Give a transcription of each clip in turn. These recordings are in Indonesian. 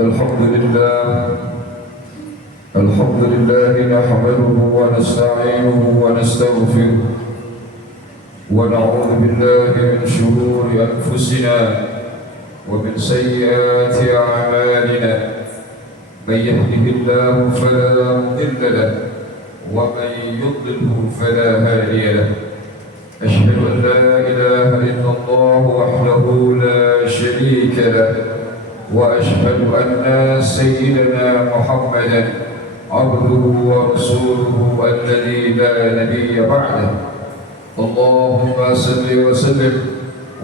الحمد لله الحمد لله نحمده ونستعينه ونستغفره ونعوذ بالله من شرور أنفسنا ومن سيئات أعمالنا من يهده الله فلا مضل له ومن يضلله فلا هادي له أشهد أن لا إله إلا الله وحده لا شريك له وأشهد أن سيدنا محمدا عبده ورسوله الذي لا نبي بعده اللهم صل وسلم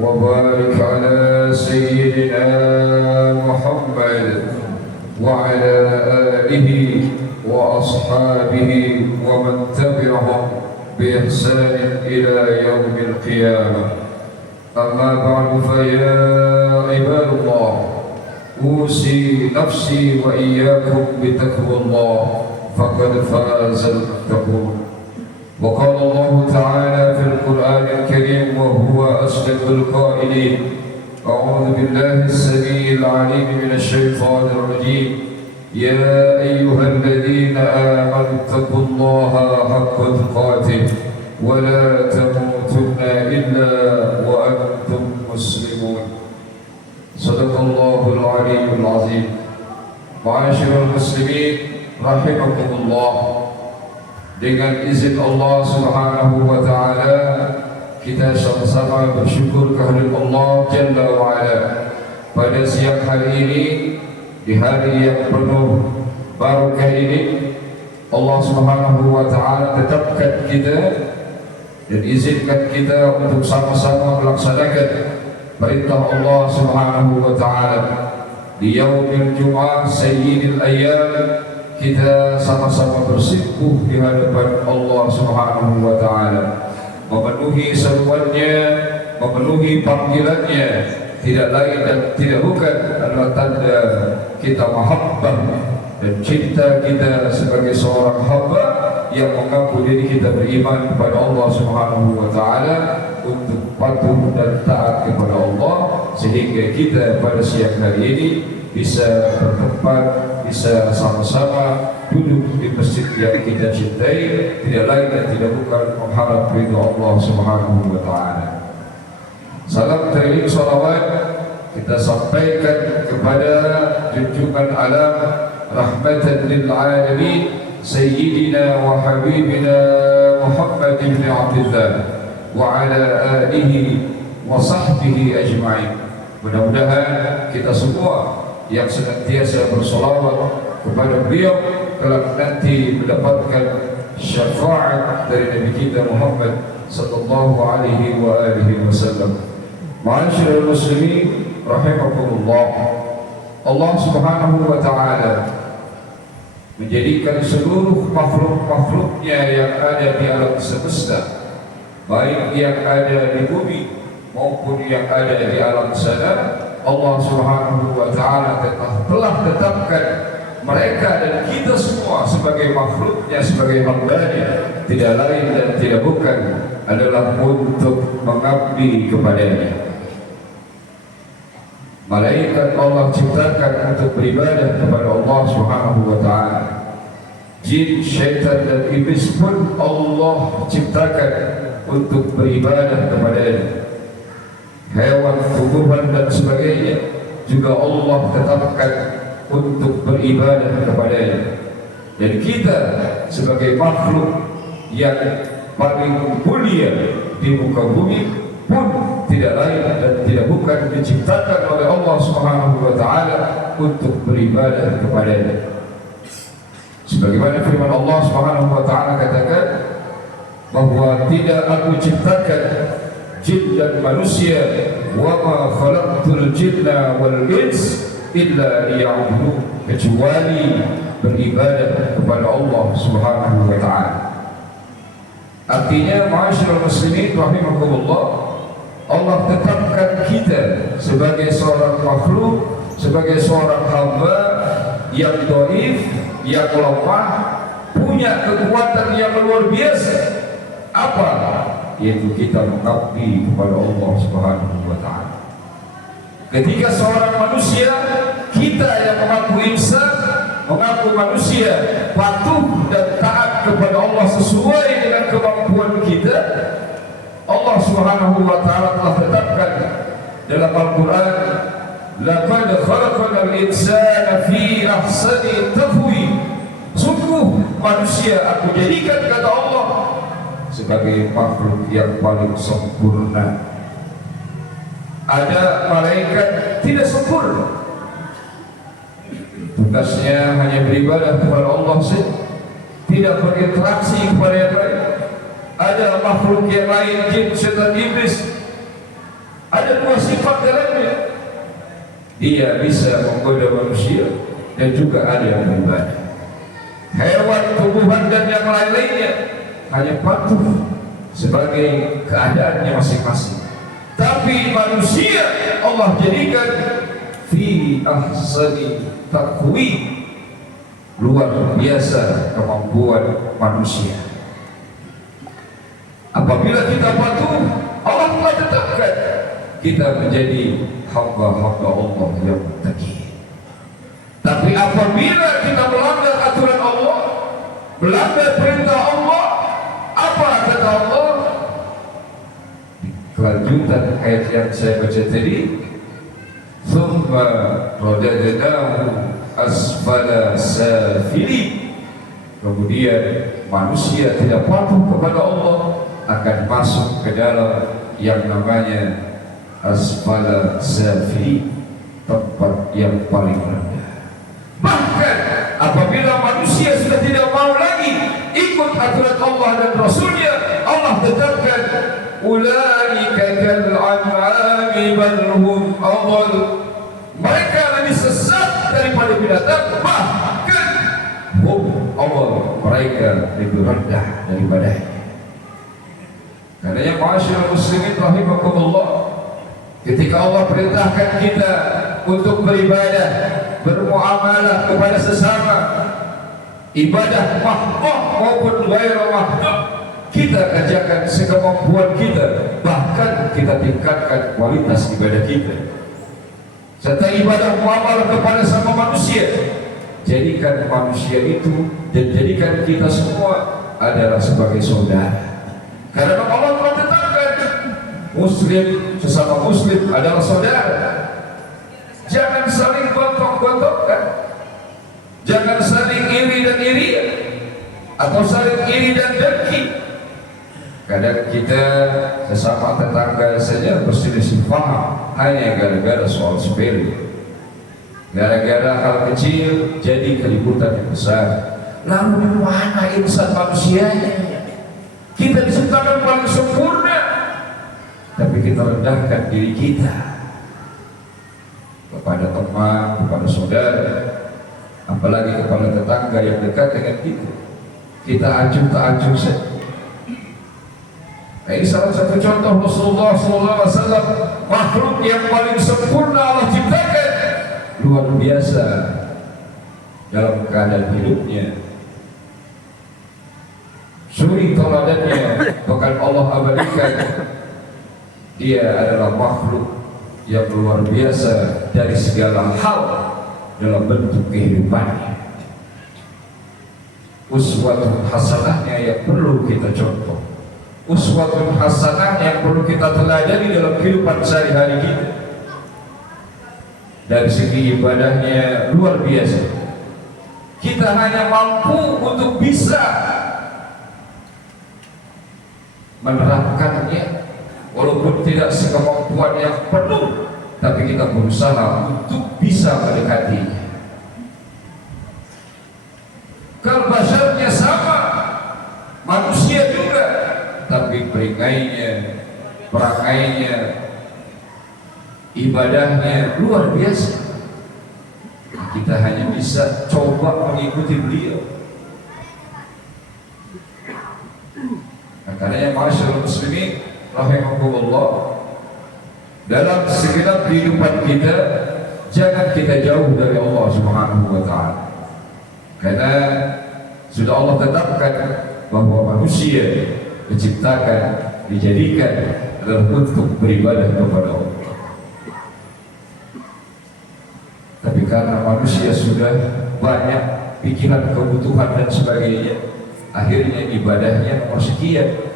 وبارك على سيدنا محمد وعلى آله وأصحابه ومن تبعهم بإحسان إلى يوم القيامة أما بعد فيا عباد الله أوصي نفسي وإياكم بتقوى الله فقد فاز المتقون وقال الله تعالى في القرآن الكريم وهو أصدق القائلين أعوذ بالله السميع العليم من الشيطان الرجيم يا أيها الذين آمنوا اتقوا الله حق تقاته ولا تموتن إلا وأنتم مسلمون صدق الله العلي العظيم. Ma'asyiral muslimin rahimakumullah, dengan izin Allah Subhanahu wa taala kita sama-sama bersyukur kehadirat Allah Jalla wa Ala pada siang hari ini, di hari yang penuh barakah ini. Allah Subhanahu wa taala tetapkan kita dan izinkan kita untuk sama-sama melaksanakan perintah Allah Subhanahu wa taala di yaumil Jum'ah sayyidil ayyam. Kita sama-sama bersikuh di hadapan Allah Subhanahu wa taala, memenuhi seruannya, memenuhi panggilannya, tidak lain dan tidak bukan adalah tanda kita mahabbah dan cinta kita sebagai seorang hamba yang mengaku diri kita beriman kepada Allah Subhanahu wa taala untuk patuh dan taat kepada Allah, sehingga kita pada siang hari ini bisa bertempat, bisa sama-sama duduk di masjid yang kita cintai, tidak lain dan tidak bukan mengharap ridha Allah Subhanahu wa taala. Salam teriring salawat kita sampaikan kepada junjungan alam rahmatan lil alamin sayyidina wa habibina Muhammad ibn Abdullah wa ala alihi wa sahbihi ajma'in. Mudah-mudahan kita semua yang senantiasa bersolawat kepada beliau kelak nanti mendapatkan syafaat dari Nabi kita Muhammad sallallahu alaihi wa alihi wasallam. Ma'asyiral muslimin rahimakumullah, Allah Subhanahu wa taala menjadikan seluruh makhluk-makhluknya yang ada di alam semesta, baik yang ada di bumi maupun yang ada di alam sana, Allah Subhanahu wa taala telah tetapkan mereka dan kita semua sebagai makhluknya, sebagai hamba-Nya, tidak lain dan tidak bukan adalah untuk mengabdi kepada-Nya. Malaikat Allah ciptakan untuk beribadah kepada Allah Subhanahu wa taala. Jin, syaitan dan iblis pun Allah ciptakan untuk beribadah kepada-Nya. Hewan, tumbuhan dan sebagainya juga Allah tetapkan untuk beribadah kepada-Nya. Dan kita sebagai makhluk yang paling mulia di muka bumi pun tidak lain dan tidak bukan diciptakan oleh Allah Subhanahu wa taala untuk beribadah kepada-Nya. Sebagaimana firman Allah Subhanahu wa taala katakan bahwa tidak aku ciptakan jin dan manusia, wa ma khalaqtul jinna wal ins illa liya'budun, kecuali beribadah kepada Allah Subhanahu wa taala. Artinya, ma'asyiral muslimin rahimakumullah, Allah tetapkan kita sebagai seorang makhluk, sebagai seorang hamba yang dhaif, yang lemah, punya kekuatan yang luar biasa. Apa? Yaitu kita mengabdi kepada Allah Subhanahu wa taala. Ketika seorang manusia, kita yang Subhanahu wa taala telah tetapkan dalam Al-Qur'an, laqad khalaqnal insana fi ahsani taqwim. Sungguh manusia aku jadikan, kata Allah, sebagai makhluk yang paling sempurna. Ada malaikat tidak sempurna, tugasnya hanya beribadah kepada Allah saja, tidak berinteraksi kepada yang lain. Ada makhluk yang lain, jin, setan, iblis, ada dua sifat dalamnya. Dia bisa menggoda manusia dan juga ada yang beribadah. Hewan, tumbuhan dan yang lain-lainnya hanya patuh sebagai keadaannya masing-masing. Tapi manusia Allah jadikan fi ahsani taqwim, luar biasa kemampuan manusia. Apabila kita patuh, Allah telah tetapkan kita menjadi hamba-hamba Allah yang muttaqin. Tapi apabila kita melanggar aturan Allah, melanggar perintah Allah, apa kata Allah? Kelanjutan ayat yang saya baca tadi, thumma radadnahu asfala safili. Kemudian manusia tidak patuh kepada Allah akan masuk ke dalam yang namanya asfala safili, tempat yang paling rendah. Bahkan apabila manusia sudah tidak mau lagi ikut aturan Allah dan Rasulnya, Allah tetapkan ulaika kal an'ami bal hum adall. Mereka lebih sesat daripada binatang, bahkan hum adall, mereka lebih rendah daripadanya. Karenanya ma'asyiral muslimin rahimakumullah, ketika Allah perintahkan kita untuk beribadah, bermuamalah kepada sesama, ibadah mahdhah maupun ghairu mahdhah, kita kerjakan sekemampuan kita, bahkan kita tingkatkan kualitas ibadah kita. Serta ibadah muamalah kepada sama manusia, jadikan manusia itu dan jadikan kita semua adalah sebagai saudara. Karena Allah telah tetapkan muslim sesama muslim adalah saudara. Jangan saling gontok-gontokkan, jangan saling iri dan iri, atau saling iri dan dengki. Kadang kita sesama tetangga saja berselisih paham hanya gara-gara soal sepele, gara-gara hal kecil jadi keributan yang besar. Lalu di mana insan manusianya? Kita diciptakan paling sempurna, tapi kita rendahkan diri kita kepada teman, kepada saudara, apalagi kepada tetangga yang dekat dengan kita. Kita acuh-acuh saja. Nah, ini salah satu contoh Rasulullah SAW, makhluk yang paling sempurna Allah ciptakan, luar biasa dalam keadaan hidupnya. Suri teladannya bahkan Allah abadikan. Dia adalah makhluk yang luar biasa dari segala hal dalam bentuk kehidupannya. Uswatun hasanahnya yang perlu kita contoh, uswatun hasanah yang perlu kita teladani dalam kehidupan sehari-hari kita. Dari segi ibadahnya luar biasa. Kita hanya mampu untuk bisa menerapkannya, walaupun tidak sekemampuan yang penuh, tapi kita berusaha untuk bisa mendekatinya. Kalau basarnya sama, manusia juga, tapi perangainya, ibadahnya luar biasa. Kita hanya bisa coba mengikuti beliau. Karena ma'asyiral muslimin rahimakumullah, dalam segenap kehidupan kita jangan kita jauh dari Allah Subhanahu wa taala. Karena sudah Allah tetapkan bahwa manusia diciptakan, dijadikan adalah untuk beribadah kepada Allah. Tapi karena manusia sudah banyak pikiran, kebutuhan dan sebagainya, akhirnya ibadahnya nomor sekian.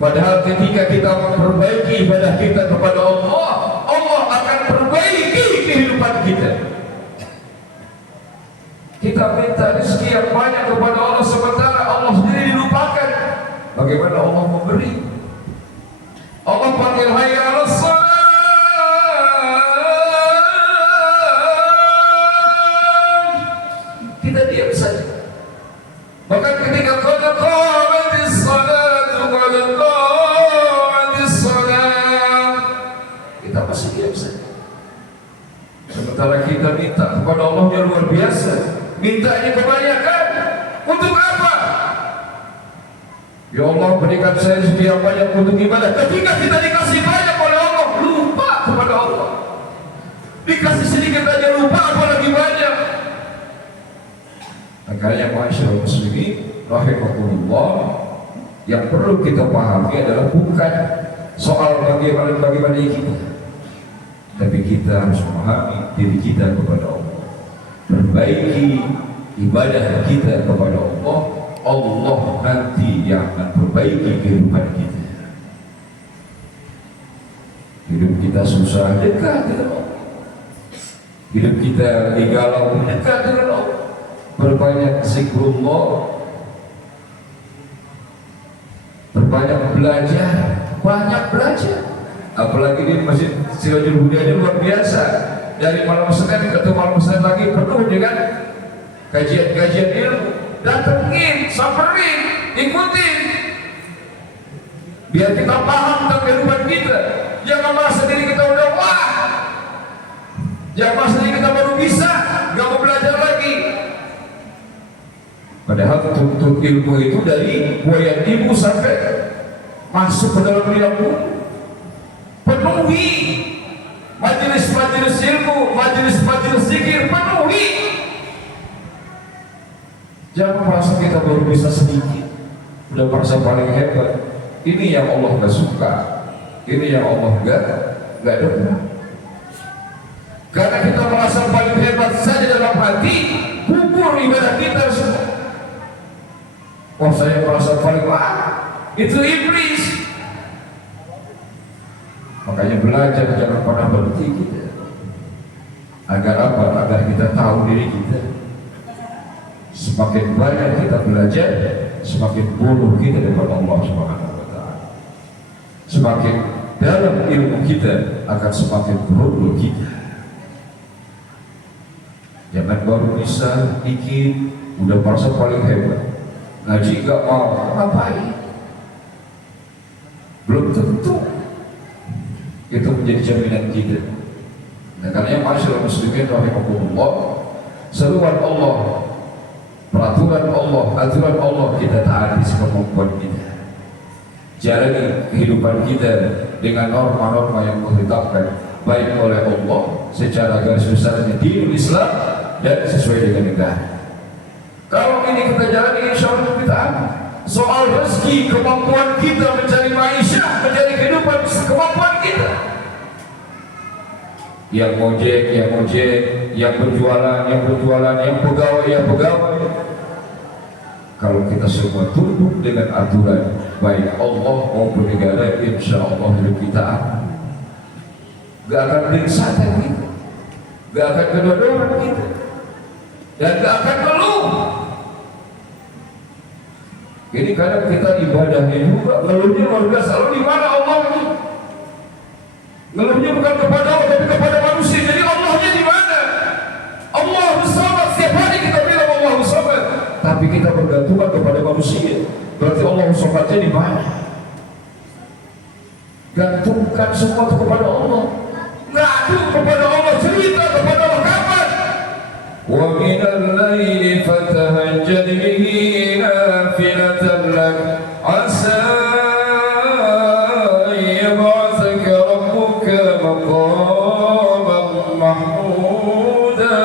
Padahal ketika kita memperbaiki ibadah kita kepada Allah, Allah akan perbaiki kehidupan kita. Kita minta rezeki yang banyak kepada Allah, sementara Allah sendiri dilupakan. Bagaimana Allah memberi? Allah panggil hayya 'alas shalah, kita diam saja. Bahkan ketika qad qamatis salatu qad qamatis salat, kita masih diam saja. Sementara kita minta kepada Allah yang luar biasa, mintanya kebanyakan. Untuk apa? Ya Allah, berikan saya rezeki yang banyak untuk ibadah. Ketika kita dikasih banyak oleh Allah, lupa kepada Allah. Dikasih sedikit aja lupa, apalagi banyak. Makanya masyarakat muslimin rahimahullah, yang perlu kita pahami adalah bukan soal bagaimana kita, tapi kita harus memahami diri kita kepada Allah, perbaiki ibadah kita kepada Allah. Allah nanti yang akan perbaiki kehidupan kita. Hidup kita susah, dekat dengan Allah. Hidup kita digalau, dekat dengan Allah. Berbanyak zikrullah, berbanyak belajar, banyak belajar. Apalagi di Masjid Sirajul Huda ini luar biasa. Dari malam Senin ke malam Senin lagi penuh dengan kajian-kajian ilmu. Datengin, samperin, ikutin, biar kita paham tentang kehidupan kita. Jangan merasa diri kita udah wah, jangan merasa diri kita baru bisa, gak mau belajar lagi. Padahal tuntut ilmu itu dari buaya ibu sampai masuk ke dalam liangmu. Penuhi majelis-majelis ilmu, majelis-majelis zikir, penuhi. Jangan merasa kita baru bisa sedikit, udah merasa paling hebat. Ini yang Allah gak suka, ini yang Allah gak demen. Karena kita merasa paling hebat saja dalam hati, gugur ibadah kita semua. Oh, saya merasa paling wah, itu iblis. Makanya belajar jangan pernah berhenti kita. Agar apa? Agar kita tahu diri kita. Semakin banyak kita belajar, semakin bodoh kita daripada Allah Subhanahu wa Ta'ala. Semakin dalam ilmu kita, akan semakin bodoh kita. Jangan baru bisa dikit udah merasa paling hebat. Ngaji gak mau, ngapain? Belum tentu itu menjadi jaminan kita. Nah, karena yang masyarakat muslimin rahimahullah, seruan Allah, peraturan Allah, aturan Allah kita taati sekemampuan kita. Jalani kehidupan kita dengan norma-norma yang ditetapkan baik oleh Allah secara garis besarnya dinul Islam dan sesuai dengan negara. Kalau ini kita jalani, insya Allah kita aman. Soal rezeki, kemampuan kita mencari maisha, mencari kehidupan, kemampuan kita. Yang ngojek, yang berjualan, yang pegawai. Kalau kita semua tunduk dengan aturan baik Allah maupun negara, insya Allah hidup kita aman. Gak akan beringsatan kita, gak akan kedodoran kita, dan gak akan keluh. Jadi kadang kita ibadahnya juga ngeluhnya luar biasa. Lalu di mana Allah itu? Ngeluhnya bukan kepada Allah tapi kepada manusia. Jadi Allahnya di mana? Allah bersama. Setiap hari kita bilang Allah bersama, tapi kita bergantungan kepada manusia. Berarti Allah bersama-nya di mana? Gantungkan semua itu kepada Allah. Ngadu kepada Allah, cerita kepada Allah kapan? Wa minal laili fatahajjad bihi nafilatan lak asa yab'athaka rabbuka maqaman mahmuda.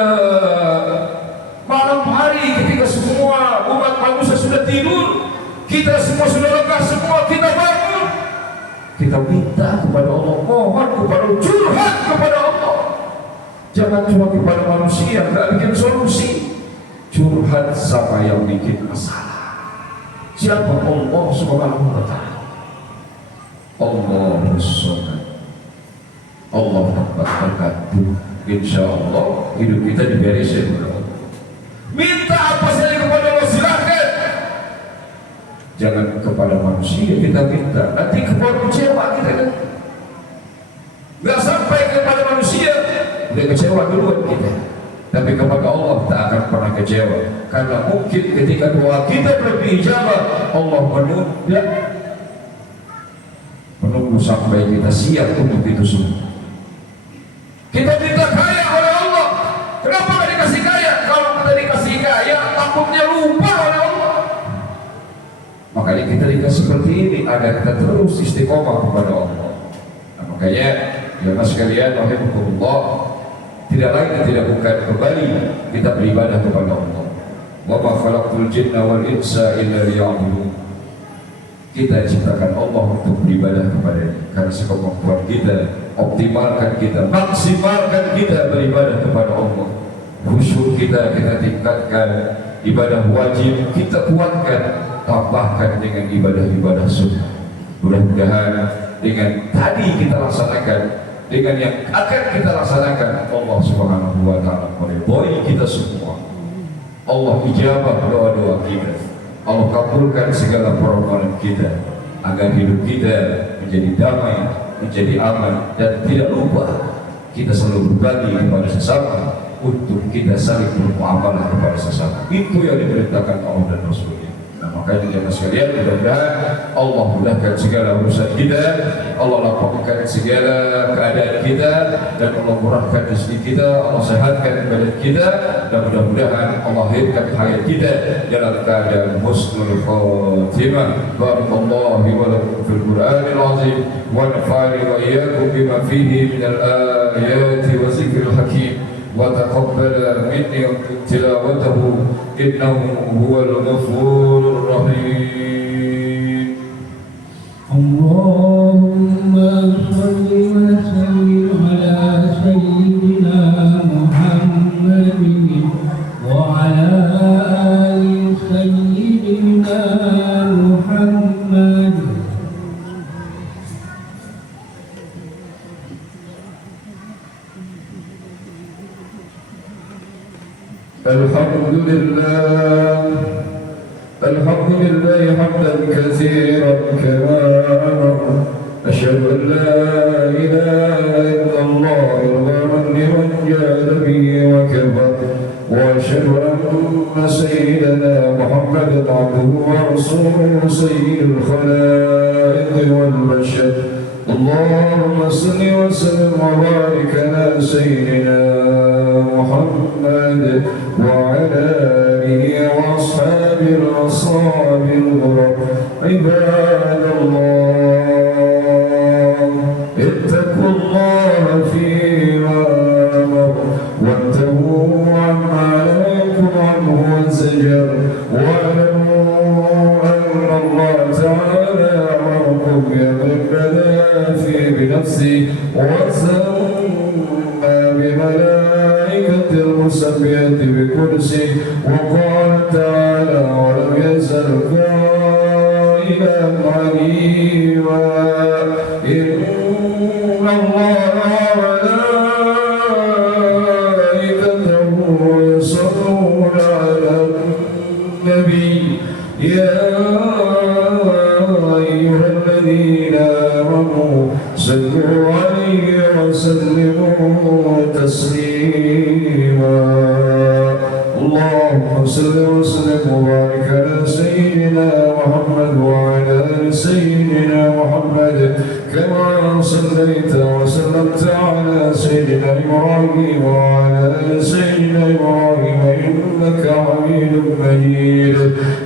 Malam hari ketika semua umat manusia sudah tidur, kita semua sudah lekas, semua kita bangun, kita minta kepada Allah, mohon kepada Allah, curhat kepada Allah. Jangan cuma kepada manusia, nggak bikin solusi. Curhat sama yang bikin masalah. Siapa? Allah Subhanahu wa Ta'ala. Allahus Samad. Allah dapat berkati. Insya Allah hidup kita diberesin. Minta apa saja kepada Allah silakan. Jangan kepada manusia kita minta. Nanti kepada kecewa kita kan. Nggak sampai kepada manusia udah kecewa duluan kita. Tapi kepada Allah tak akan pernah kecewa. Karena mungkin ketika doa kita belum diijabah, Allah menunggu sampai kita siap untuk itu semua. Kita minta kaya oleh Allah. Kenapa nggak dikasih kaya? Kalau kita dikasih kaya, takutnya lupa oleh Allah. Makanya kita dikasih seperti ini agar kita terus istiqomah kepada Allah. Nah, makanya jemaah sekalian, rahimakumullah, tidak lain dan tidak bukan kembali kita beribadah kepada Allah. Wa ma khalaqtul jinna wal insa illa liya'budun. Kita ciptakan Allah untuk beribadah kepada-Nya. Karena sekemampuan kita, optimalkan kita, maksimalkan kita beribadah kepada Allah. Khusyuk kita tingkatkan, ibadah wajib kita kuatkan, tambahkan dengan ibadah-ibadah sunnah. Mudah-mudahan dengan tadi kita laksanakan, dengan yang akan kita laksanakan, Allah Subhanahu wa taala meridhai kita semua. Allah ijabah doa-doa kita. Allah kabulkan segala permohonan kita agar hidup kita menjadi damai, menjadi aman, dan tidak lupa kita selalu berbagi kepada sesama untuk kita saling bermuamalah kepada sesama. Itu yang diperintahkan Allah dan Rasulnya. Nah, makanya jemaah sekalian, mudah-mudahan Allah mudahkan segala urusan kita, Allah lapangkan segala keadaan kita, dan Allah murahkan rezeki kita, Allah sehatkan badan kita, dan mudah-mudahan Allah akhirkan hayat kita dalam keadaan husnul khatimah. Barakallahu wa lakum fil Qur'anil azim wa nafa'ani wa iyyakum bima fihi minal ayati wa zikril hakim. وتقبل مني تلاوته إنه هو الغفور الرحيم. اللهم صل وسلم على سيدنا محمد وعلى آل سيدنا محمد. الحمد لله حمدا كثيرا كما أمر. أشهد أن لا إله إلا الله إرغاما لمن جاد به وكفر. وأشهد أن سيدنا محمدا عبده ورسوله سيد الخلائق والبشر. اللهم صل وسلم وبارك على سيدنا محمد وعلى آله وأصحابه الأصحاب الغرب. عباد الله اتقوا الله فيما أمر وانتهوا عما نهاكم عنه وزجر. واعلموا أن الله تعالى أمركم بنفسي وسمى بملائكة المسبحة بكرسي. وقال تعالى ولم يزل قائلا عليما إن الله وملائكته يصلون على النبي يا أيها الذين آمنوا صلوا عليه وسلموا تسليما. اللهم صل وسلم وبارك على سيدنا محمد وعلى آل سيدنا محمد كما صليت وسلمت على سيدنا إبراهيم وعلى آل سيدنا إبراهيم إنك حميد مجيد.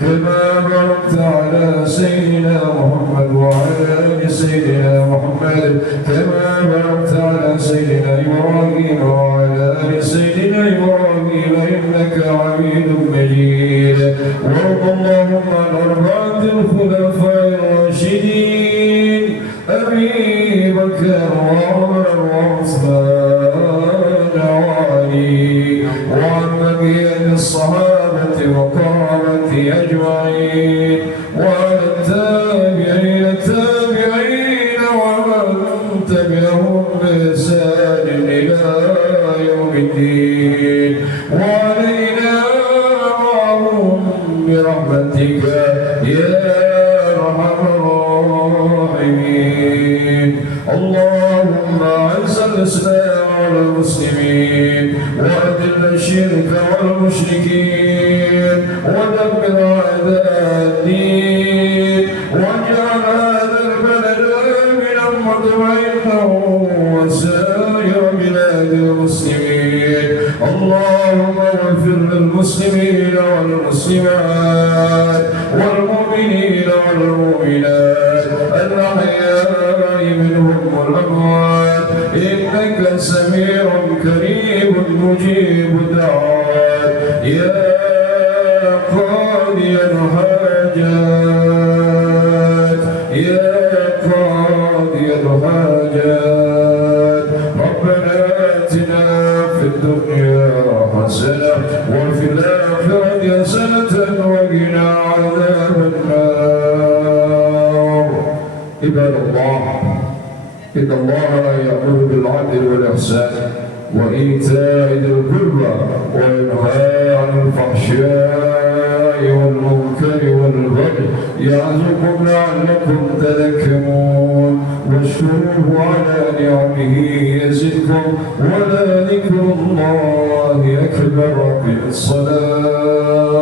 كما باركت على سيدنا محمد وعلى آل سيدنا محمد كما باركت على سيدنا إبراهيم وعلى آل سيدنا إبراهيم إنك حميد مجيد. وارض اللهم عن أربعة الخلفاء الراشدين أبي بكر وعمر وعثمان وعلي وعن بقية الصحابة وكرامة أجمعين وعلى التابعين الدين وعلينا معهم برحمتك يا أرحم الراحمين. اللهم أعز الإسلام والمسلمين وأذل الشرك والمشركين ودمر أعداء الدين واجعل هذا البلد آمنا مطمئنا وسائر بلاد المسلمين. اللهم اغفر للمسلمين والمسلمات والمؤمنين والمؤمنات الأحياء منهم والأموات إنك سميع كريم مجيب الدعوات يا قاضي الحاجات يا قاضي الحاجات. ربنا آتنا في الدنيا حسنة وفي الآخرة حسنة وقنا عذاب النار. عباد الله إن الله لا يأمر بالعدل والإحسان وإيتاء ذي القربى وينهى عن الفحشاء والمنكر والبغي يعظكم لعلكم تذكرون. واشكروه على نعمه يزدكم ولذكر الله أكبر. بالصلاة.